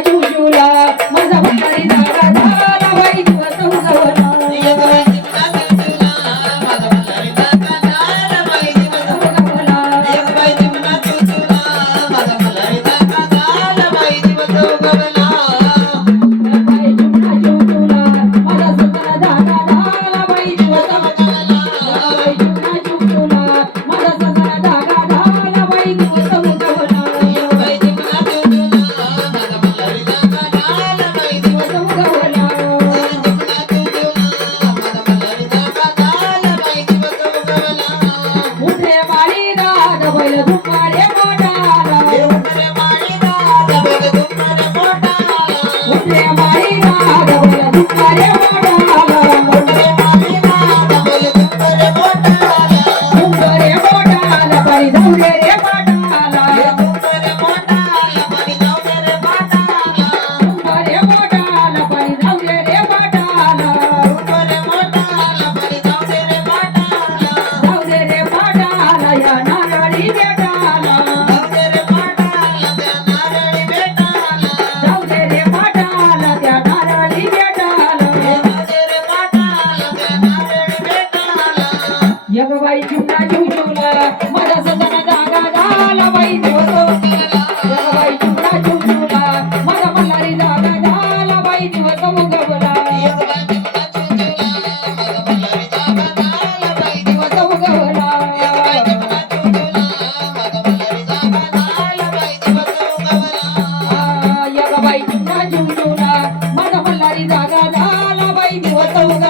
Adieu হইল দুপুরে 我懂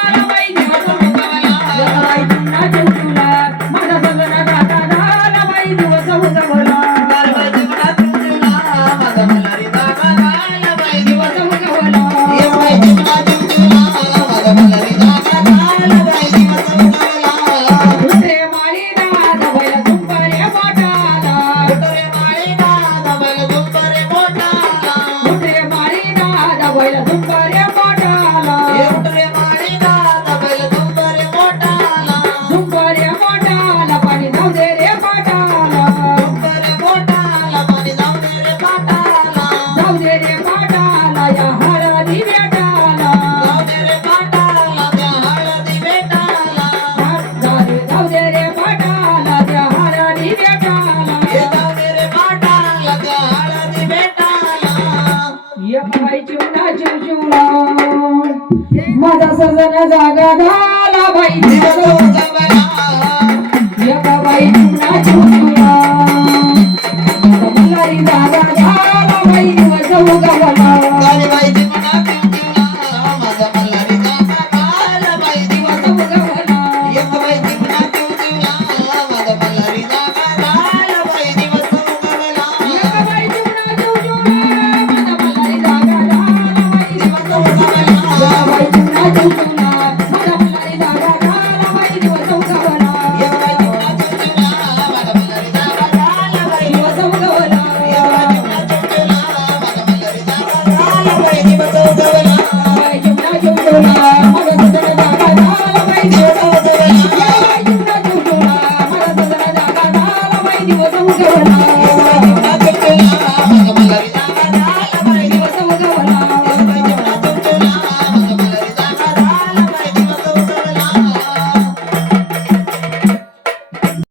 माझा सजन जागा झाला बाई.